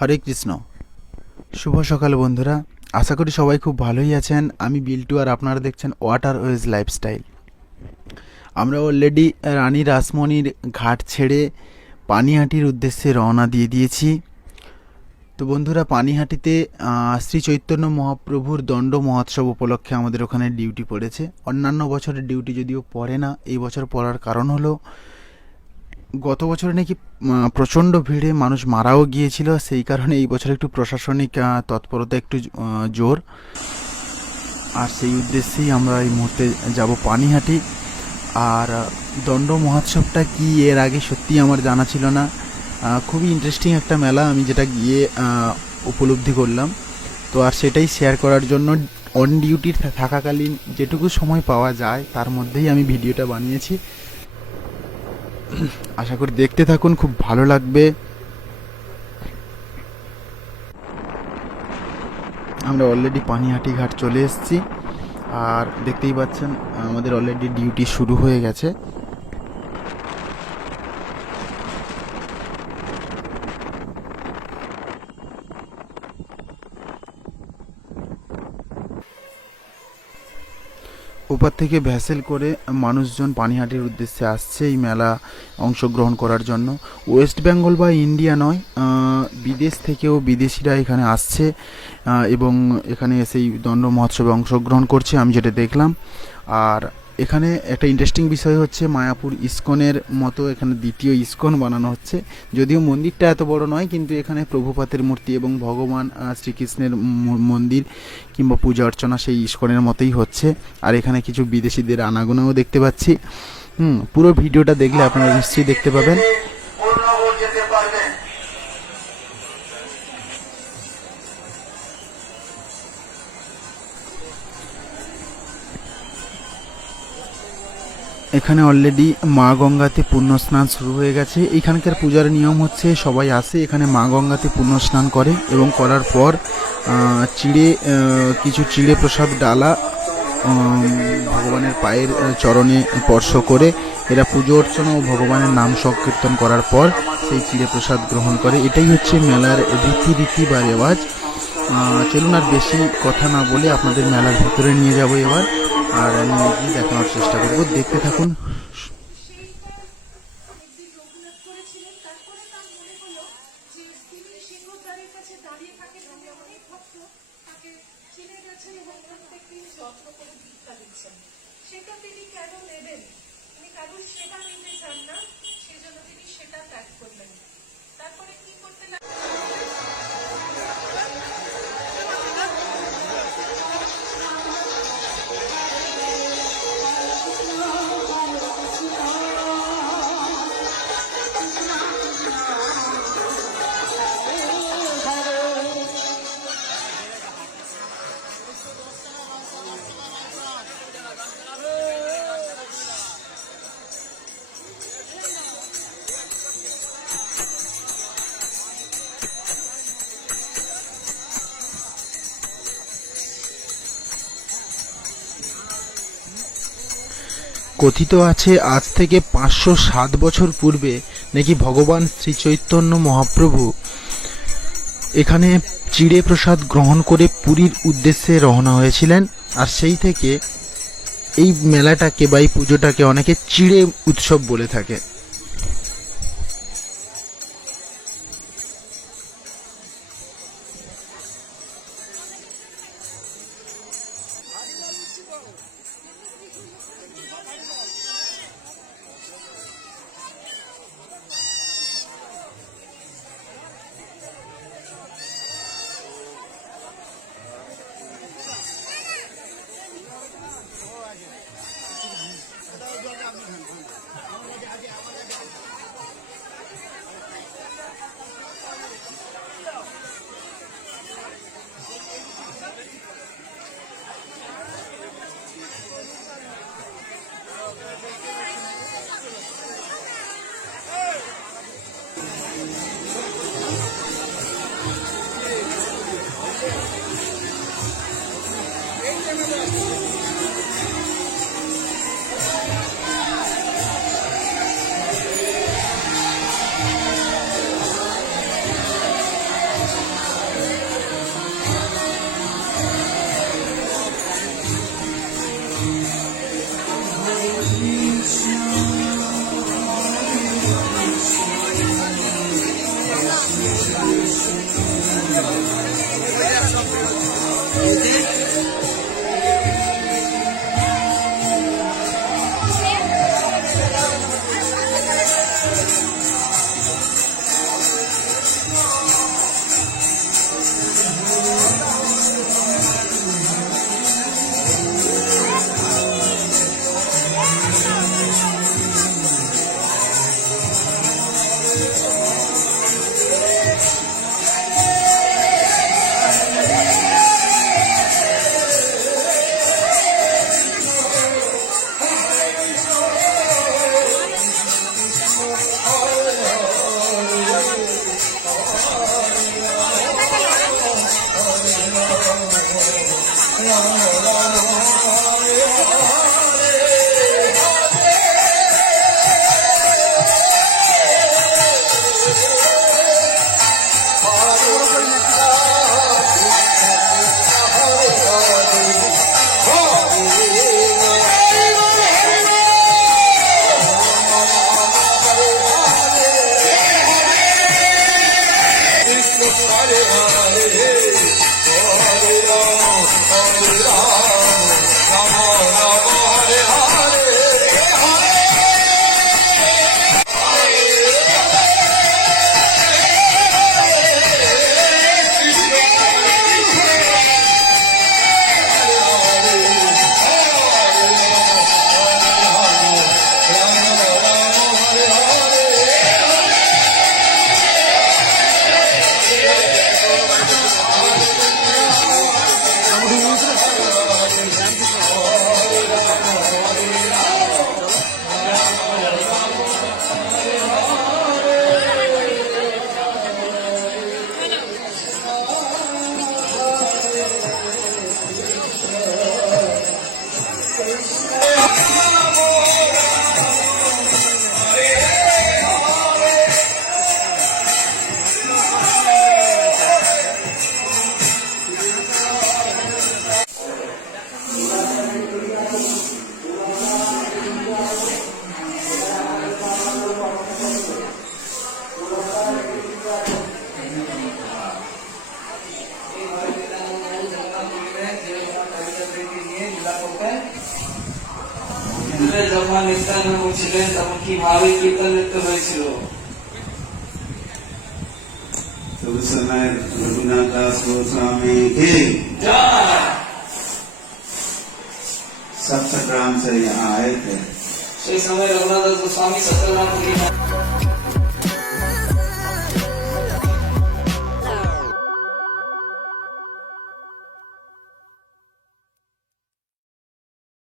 হরে কৃষ্ণ। শুভ সকাল বন্ধুরা, আশা করি সবাই খুব ভালোই আছেন। আমি বিল্টু আর আপনারা দেখছেন ওয়াটার ওয়েজ লাইফস্টাইল। আমরা অলরেডি রানী রাসমণির ঘাট ছেড়ে পানিহাটির উদ্দেশ্যে রওনা দিয়ে দিয়েছি। তো বন্ধুরা, পানিহাটিতে শ্রী চৈতন্য মহাপ্রভুর দণ্ড মহোৎসব উপলক্ষে আমাদের ওখানে ডিউটি পড়েছে। অন্যান্য বছরের ডিউটি যদিও পড়ে না, এই বছর পড়ার কারণ হলো গত বছরে নাকি প্রচণ্ড ভিড়ে মানুষ মারাও গিয়েছিল, সেই কারণে এই বছর একটু প্রশাসনিক তৎপরতা একটু জোর। আর সেই উদ্দেশ্যেই আমরা এই মুহূর্তে যাব পানিহাটি। আর দণ্ড মহোৎসবটা কি এর আগে সত্যি আমার জানা ছিল না। খুবই ইন্টারেস্টিং একটা মেলা, আমি যেটা গিয়ে উপলব্ধি করলাম। তো আর সেটাই শেয়ার করার জন্য অন ডিউটির থাকাকালীন যেটুকু সময় পাওয়া যায় তার মধ্যেই আমি ভিডিওটা বানিয়েছি। আশা করি দেখতে থাকুন, খুব ভালো লাগবে। আমরা অলরেডি পানিহাটি ঘাট চলে এসেছি আর দেখতেই পাচ্ছেন আমাদের অলরেডি ডিউটি শুরু হয়ে গেছে। ওপার থেকে ভ্যাসেল করে মানুষজন পানিহাটির উদ্দেশ্যে আসছে এই মেলা অংশগ্রহণ করার জন্য। ওয়েস্ট বেঙ্গল বা ইন্ডিয়া নয়, বিদেশ থেকেও বিদেশিরা এখানে আসছে এবং এখানে এসেই দণ্ড মহোৎসবে অংশগ্রহণ করছে, আমি যেটা দেখলাম। আর এখানে একটা ইন্টারেস্টিং বিষয় হচ্ছে মায়াপুর ইস্কনের মতো এখানে দ্বিতীয় ইস্কন বানানো হচ্ছে। যদিও মন্দিরটা এত বড় নয়, কিন্তু এখানে প্রভুপাতের মূর্তি এবং ভগবান শ্রীকৃষ্ণের মন্দির কিংবা পূজা অর্চনা সেই ইস্কনের মতোই হচ্ছে। আর এখানে কিছু বিদেশিদের আনাগোনাও দেখতে পাচ্ছি। পুরো ভিডিওটা দেখলে আপনারা নিশ্চয়ই দেখতে পাবেন। এখানে অলরেডি মা গঙ্গাতে পুণ্য স্নান শুরু হয়ে গেছে। এখানকার পূজার নিয়ম হচ্ছে সবাই আসে এখানে মা গঙ্গাতে পুণ্য স্নান করে এবং করার পর কিছু চিড়ে প্রসাদ ডালা ভগবানের পায়ের চরণে স্পর্শ করে এরা পুজো অর্চনা ও ভগবানের নাম সংকীর্তন করার পর সেই চিড়ে প্রসাদ গ্রহণ করে। এটাই হচ্ছে মেলার রীতি বা রেওয়াজ। চলুন আর বেশি কথা না বলে আপনাদের মেলার ভেতরে নিয়ে যাব এবার, আর নিয়ে গিয়ে দেখানোর চেষ্টা করবো। দেখতে থাকুন। সেটা তিনি কেন নেবেন? তিনি কারোর সেবা নিতে চান না, সেজন্য তিনি সেটা ত্যাগ করলেন। তারপরে কি করতে কথিত আছে আজ থেকে 507 বছর পূর্বে নাকি ভগবান শ্রী চৈতন্য মহাপ্রভু এখানে চিড়ে প্রসাদ গ্রহণ করে পুরীর উদ্দেশ্যে রওনা হয়েছিলেন। আর সেই থেকে এই মেলাটাকে বা এই পুজোটাকে অনেকে চিড়ে উৎসব বলে থাকে। যখন নিত্যানন্দ ছিলেন তখন কিভাবে কীর্তন নৃত্য হয়েছিল। तो उस समय रघुनाथ दास गोस्वामी के सप्तग्राम से यहाँ आए थे। সেই সময় রঘুনাথ দাস গোস্বামী সত্যগ্রাম থেকে